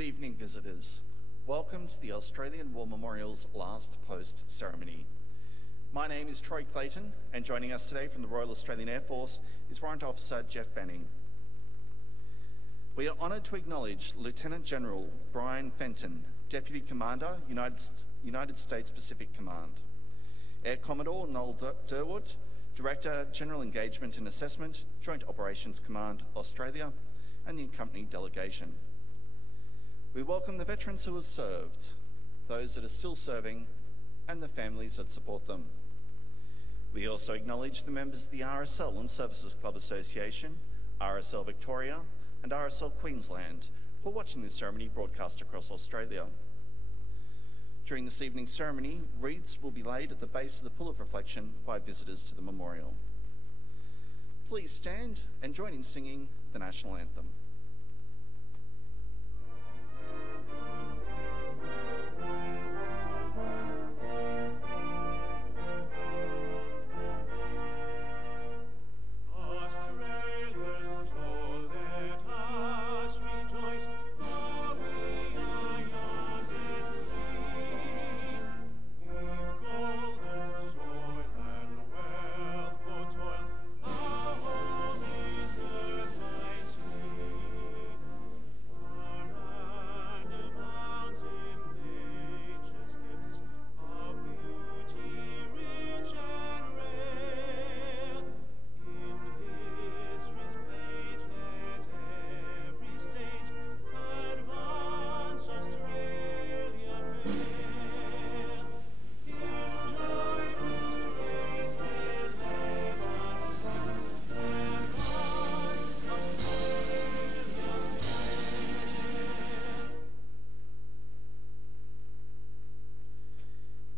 Good evening, visitors. Welcome to the Australian War Memorial's last post ceremony. My name is Troy Clayton, and joining us today from the Royal Australian Air Force is Warrant Officer Jeff Benning. We are honoured to acknowledge Lieutenant General Brian Fenton, Deputy Commander, United States Pacific Command, Air Commodore Noel Durwood, Director, General Engagement and Assessment, Joint Operations Command, Australia, and the accompanying delegation. We welcome the veterans who have served, those that are still serving, and the families that support them. We also acknowledge the members of the RSL and Services Club Association, RSL Victoria, and RSL Queensland who are watching this ceremony broadcast across Australia. During this evening's ceremony, wreaths will be laid at the base of the Pool of Reflection by visitors to the memorial. Please stand and join in singing the National Anthem.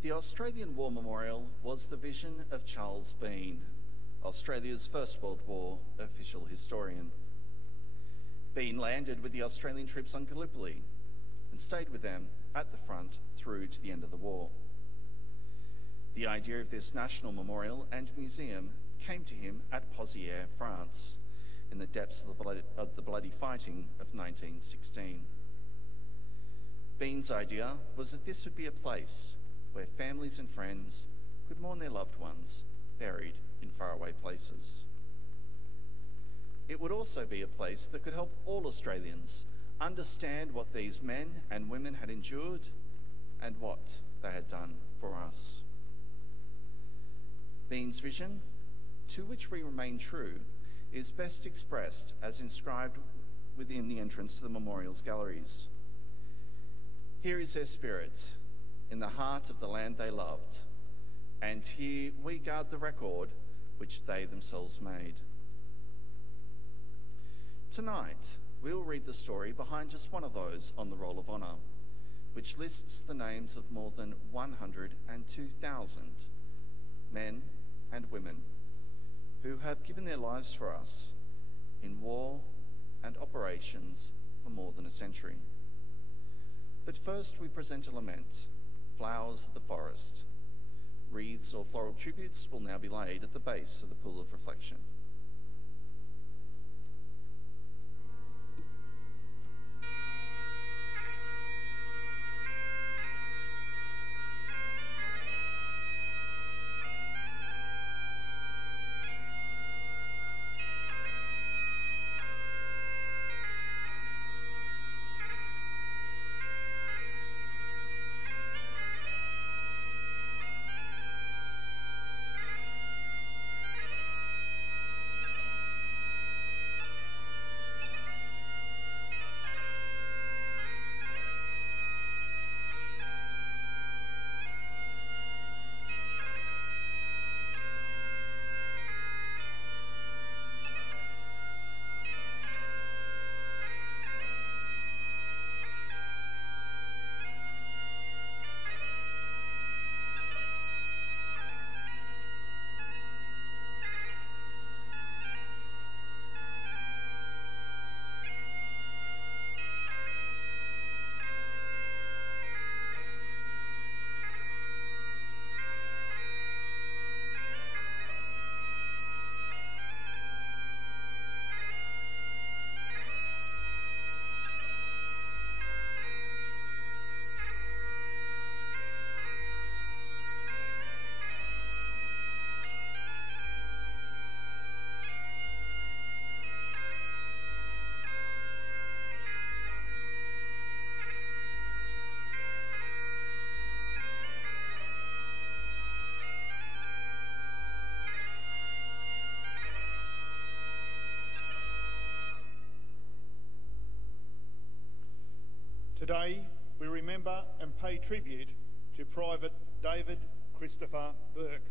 The Australian War Memorial was the vision of Charles Bean, Australia's First World War official historian. Bean landed with the Australian troops on Gallipoli and stayed with them at the front through to the end of the war. The idea of this national memorial and museum came to him at Pozières, France, in the depths of the bloody fighting of 1916. Bean's idea was that this would be a place where families and friends could mourn their loved ones buried in faraway places. It would also be a place that could help all Australians understand what these men and women had endured and what they had done for us. Bean's vision, to which we remain true, is best expressed as inscribed within the entrance to the memorial's galleries. Here is their spirit, in the heart of the land they loved, and here we guard the record which they themselves made. Tonight, we'll read the story behind just one of those on the Roll of Honour, which lists the names of more than 102,000 men and women who have given their lives for us in war and operations for more than a century. But first we present a lament, Flowers of the Forest. Wreaths or floral tributes will now be laid at the base of the Pool of Reflection. Today, we remember and pay tribute to Private David Christopher Bourke.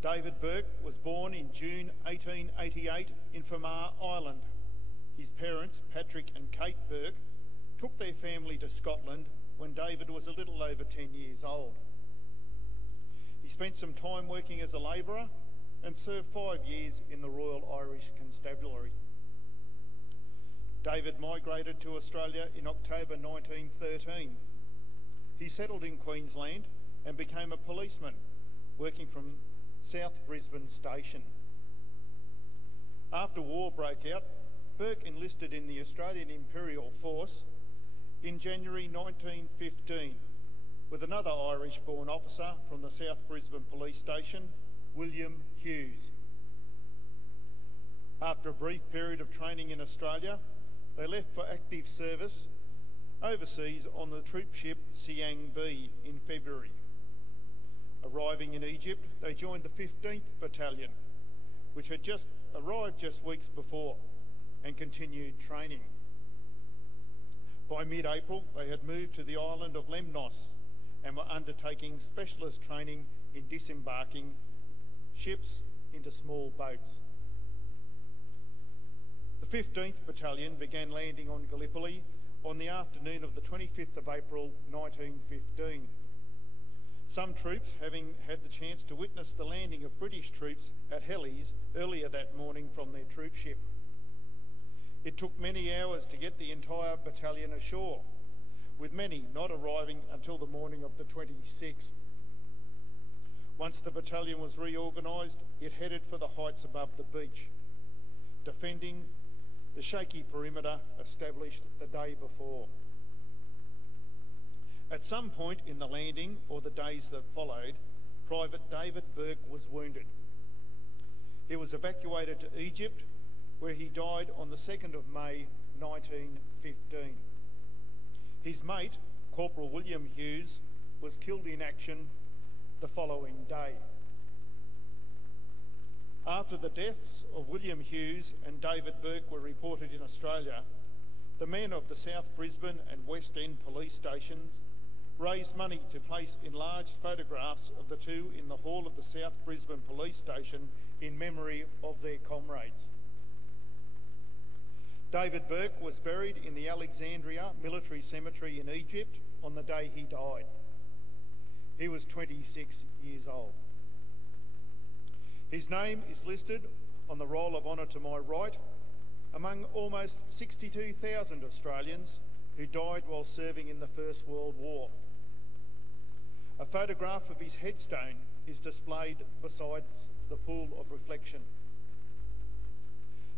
David Bourke was born in June 1888 in Fermar, Ireland. His parents, Patrick and Kate Bourke, took their family to Scotland when David was a little over 10 years old. He spent some time working as a labourer and served 5 years in the Royal Irish Constabulary. David migrated to Australia in October 1913. He settled in Queensland and became a policeman, working from South Brisbane Station. After war broke out, Bourke enlisted in the Australian Imperial Force in January 1915 with another Irish-born officer from the South Brisbane Police Station, William Hughes. After a brief period of training in Australia, they left for active service overseas on the troop ship Siang B in February. Arriving in Egypt, they joined the 15th Battalion, which had just arrived just weeks before, and continued training. By mid-April, they had moved to the island of Lemnos and were undertaking specialist training in disembarking ships into small boats. The 15th Battalion began landing on Gallipoli on the afternoon of the 25th of April 1915. Some troops having had the chance to witness the landing of British troops at Helles earlier that morning from their troop ship. It took many hours to get the entire battalion ashore, with many not arriving until the morning of the 26th. Once the battalion was reorganised, it headed for the heights above the beach, defending the shaky perimeter established the day before. At some point in the landing or the days that followed, Private David Bourke was wounded. He was evacuated to Egypt, where he died on the 2nd of May 1915. His mate, Corporal William Hughes, was killed in action the following day. After the deaths of William Hughes and David Bourke were reported in Australia, the men of the South Brisbane and West End police stations raised money to place enlarged photographs of the two in the hall of the South Brisbane police station in memory of their comrades. David Bourke was buried in the Alexandria Military Cemetery in Egypt on the day he died. He was 26 years old. His name is listed on the roll of honour to my right among almost 62,000 Australians who died while serving in the First World War. A photograph of his headstone is displayed beside the pool of reflection.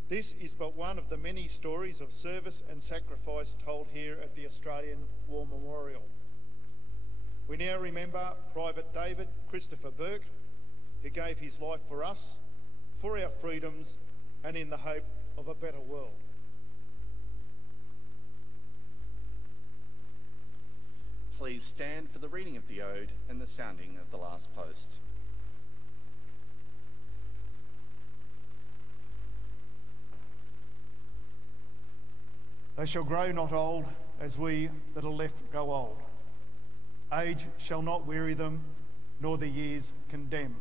This is but one of the many stories of service and sacrifice told here at the Australian War Memorial. We now remember Private David Christopher Bourke, who gave his life for us, for our freedoms, and in the hope of a better world. Please stand for the reading of the ode and the sounding of the last post. They shall grow not old as we that are left go old. Age shall not weary them, nor the years condemn.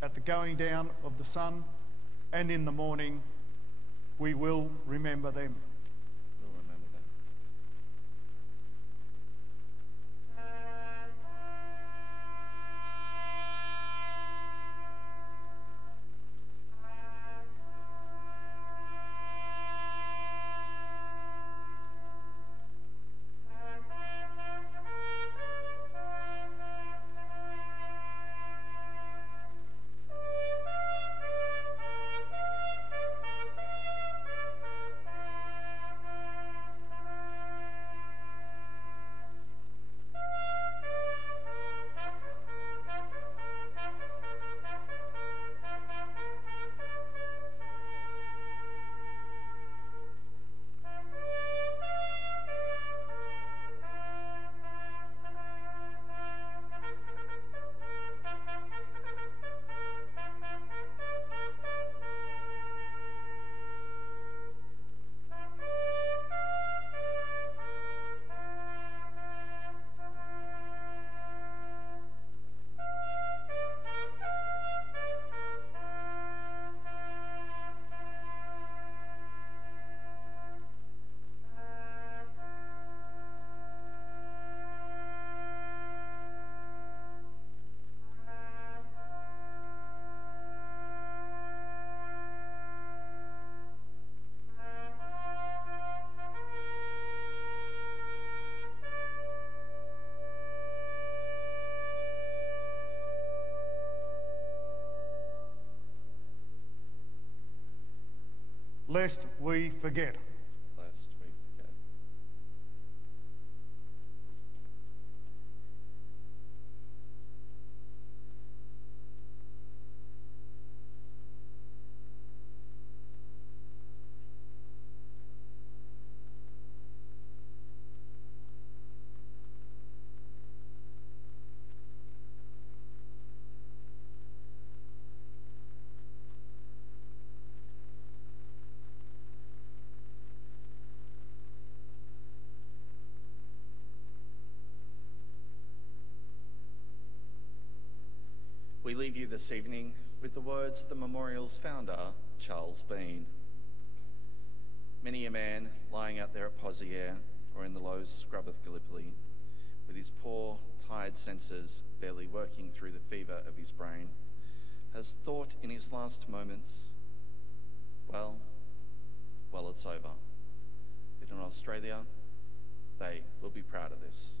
At the going down of the sun and in the morning, we will remember them. We'll remember them. lest we forget. Lest we forget. We leave you this evening with the words of the memorial's founder, Charles Bean. Many a man lying out there at Pozières or in the low scrub of Gallipoli, with his poor, tired senses barely working through the fever of his brain, has thought in his last moments, well, it's over. But in Australia, they will be proud of this.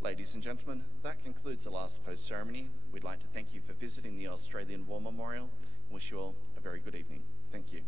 Ladies and gentlemen, that concludes the last post ceremony. We'd like to thank you for visiting the Australian War Memorial and wish you all a very good evening. Thank you.